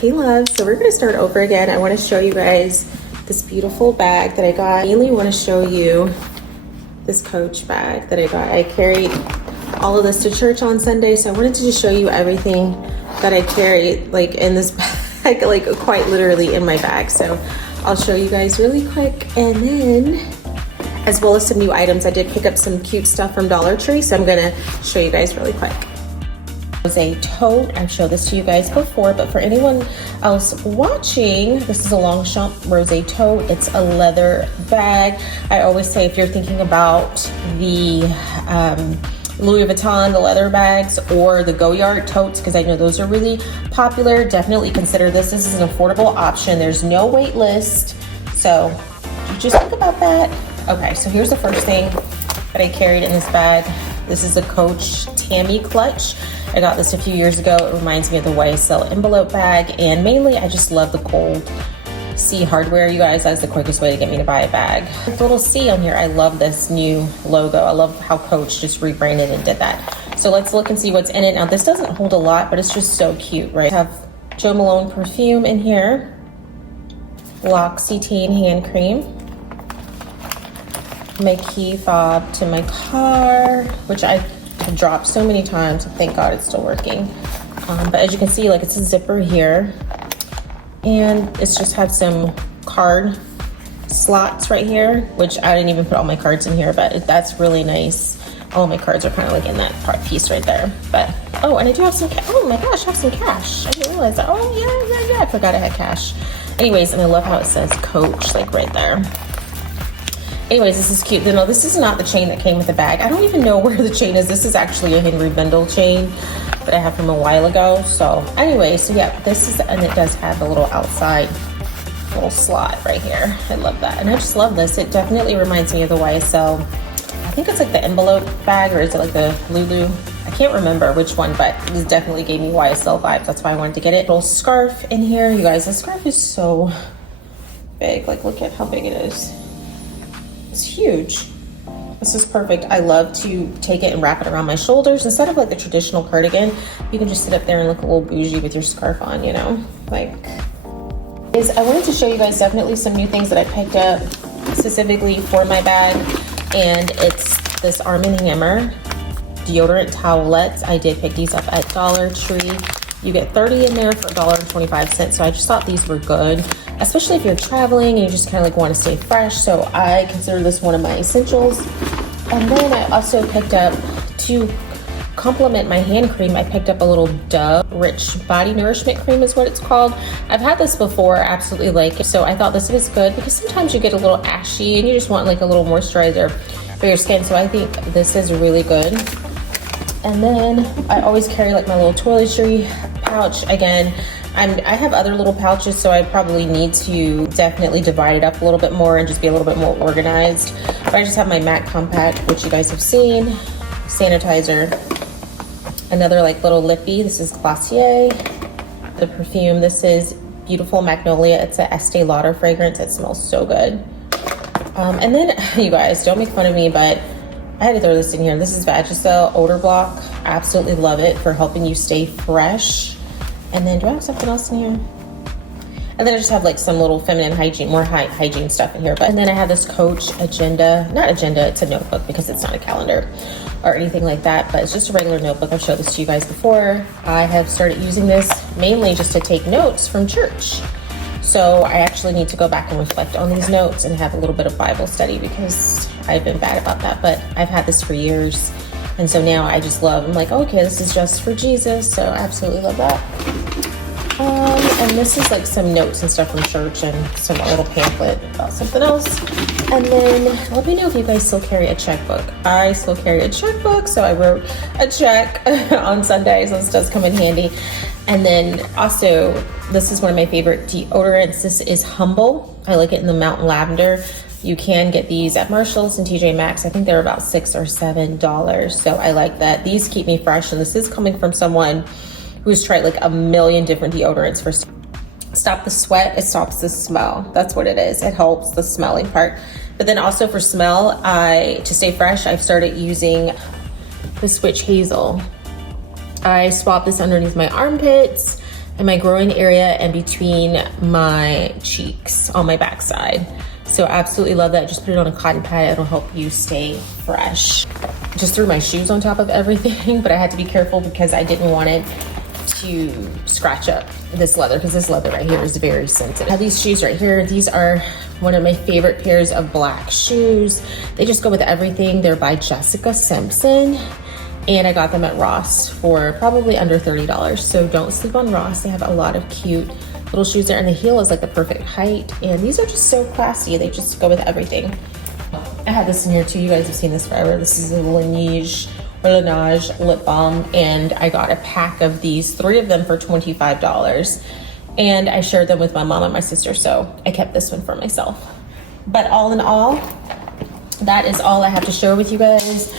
Hey love, so we're gonna start over again. I wanna show you guys this beautiful bag that I got. I mainly wanna show you this Coach bag that I got. I carried all of this to church on Sunday, so I wanted to just show you everything that I carried like in this bag, like quite literally in my bag. So I'll show you guys really quick, and then as well as some new items. I did pick up some cute stuff from Dollar Tree, so I'm gonna show you guys really quick. Rosé Tote. I've showed this to you guys before, but for anyone else watching, this is a Longchamp Rosé Tote. It's a leather bag. I always say if you're thinking about the Louis Vuitton, the leather bags, or the Goyard totes, because I know those are really popular, definitely consider this. This is an affordable option. There's no wait list, so just think about that. Okay, so here's the first thing that I carried in this bag. This is a Coach Tammy Clutch. I got this a few years ago. It reminds me of the YSL envelope bag, and mainly I just love the Cold C hardware, you guys. That's the quickest way to get me to buy a bag. The little C on here, I love this new logo. I love how Coach just rebranded and did that. So let's look and see what's in it. Now this doesn't hold a lot, but it's just so cute, right? I have Jo Malone perfume in here, L'Occitane hand cream, my key fob to my car, which I dropped so many times, so thank God it's still working. But as you can see, like, it's a zipper here, and it's just had some card slots right here, which I didn't even put all my cards in here, but that's really nice. All my cards are kind of like in that part piece right there. But oh, and I do have some oh my gosh, I have some cash. I didn't realize that. Oh yeah, I forgot I had cash. Anyways, and I love how it says Coach like right there. Anyways, this is cute. No, this is not the chain that came with the bag. I don't even know where the chain is. This is actually a Henry Bendel chain that I have from a while ago. So anyway, so yeah, this is, and it does have a little outside little slot right here. I love that. And I just love this. It definitely reminds me of the YSL. I think it's like the envelope bag, or is it like the Lulu? I can't remember which one, but this definitely gave me YSL vibes. That's why I wanted to get it. Little scarf in here. You guys, this scarf is so big. Like, look at how big it is. It's huge. This is perfect. I love to take it and wrap it around my shoulders. Instead of like the traditional cardigan, you can just sit up there and look a little bougie with your scarf on, you know? Like, I wanted to show you guys definitely some new things that I picked up specifically for my bag, and it's this Arm & Hammer Deodorant Towelettes. I did pick these up at Dollar Tree. You get 30 in there for $1.25, so I just thought these were good, especially if you're traveling and you just kind of like want to stay fresh. So I consider this one of my essentials. And then I also picked up, to complement my hand cream, I picked up a little Dove Rich Body Nourishment Cream is what it's called. I've had this before, absolutely like it. So I thought this was good because sometimes you get a little ashy and you just want like a little moisturizer for your skin. So I think this is really good. And then I always carry like my little toiletry pouch. Again, I have other little pouches, so I probably need to definitely divide it up a little bit more and just be a little bit more organized. But I just have my MAC Compact, which you guys have seen, sanitizer, another like little lippy. This is Glossier. The perfume, this is Beautiful Magnolia. It's a Estee Lauder fragrance. It smells so good. And then you guys, don't make fun of me, but I had to throw this in here. This is Vagisil Odor Block. I absolutely love it for helping you stay fresh. And then do I have something else in here? And then I just have like some little feminine hygiene, more hygiene stuff in here. But and then I have this Coach agenda, not agenda, it's a notebook because it's not a calendar or anything like that, but it's just a regular notebook. I've showed this to you guys before. I have started using this mainly just to take notes from church. So I actually need to go back and reflect on these notes and have a little bit of Bible study because I've been bad about that, but I've had this for years. And so now I just love, I'm like, okay, this is just for Jesus. So I absolutely love that. And this is like some notes and stuff from church and some little pamphlet about something else. And then let me know if you guys still carry a checkbook. I still carry a checkbook, so I wrote a check on Sunday, so this does come in handy. And then also, this is one of my favorite deodorants. This is Humble. I like it in the Mountain Lavender. You can get these at Marshall's and TJ Maxx. I think they're about $6 or $7. So I like that. These keep me fresh. And this is coming from someone who's tried like a million different deodorants for stop the sweat. It stops the smell. That's what it is. It helps the smelling part. But then also for smell, to stay fresh, I've started using the Switch Hazel. I swap this underneath my armpits in my groin area and between my cheeks on my backside. So absolutely love that. Just put it on a cotton pad. It'll help you stay fresh. Just threw my shoes on top of everything, but I had to be careful because I didn't want it to scratch up this leather, because this leather right here is very sensitive. I have these shoes right here. These are one of my favorite pairs of black shoes. They just go with everything. They're by Jessica Simpson, and I got them at Ross for probably under $30. So don't sleep on Ross. They have a lot of cute little shoes there, and the heel is like the perfect height. And these are just so classy. They just go with everything. I have this in here too. You guys have seen this forever. This is a Laneige lip balm, and I got a pack of these, 3 of them for $25, and I shared them with my mom and my sister, so I kept this one for myself. But all in all, that is all I have to share with you guys.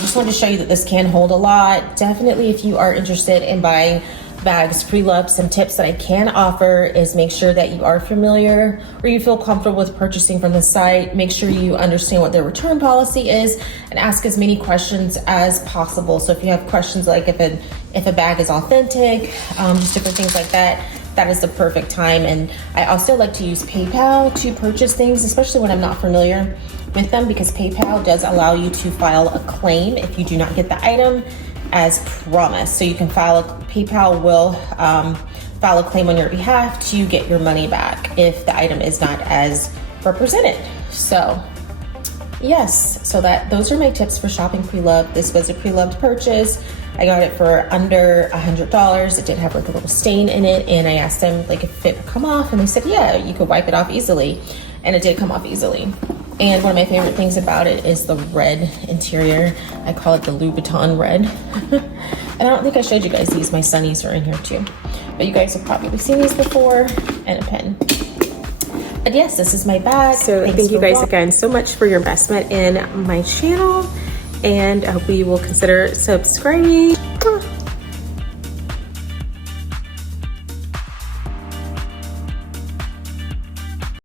Just wanted to show you that this can hold a lot. Definitely, if you are interested in buying bags pre-loved, some tips that I can offer is make sure that you are familiar or you feel comfortable with purchasing from the site. Make sure you understand what their return policy is and ask as many questions as possible. So if you have questions like if a bag is authentic, just different things like that, that is the perfect time. And I also like to use PayPal to purchase things, especially when I'm not familiar with them, because PayPal does allow you to file a claim if you do not get the item as promised. So you can PayPal will file a claim on your behalf to get your money back if the item is not as represented. So yes, so those are my tips for shopping pre-loved. This was a pre-loved purchase. I got it for under $100. It did have like a little stain in it, and I asked them like if it would come off, and they said yeah, you could wipe it off easily, and it did come off easily. And one of my favorite things about it is the red interior. I call it the Louis Vuitton red. And I don't think I showed you guys these. My sunnies are in here too. But you guys have probably seen these before, and a pen. But yes, this is my bag. So thank you guys again so much for your investment in my channel, and we will consider subscribing.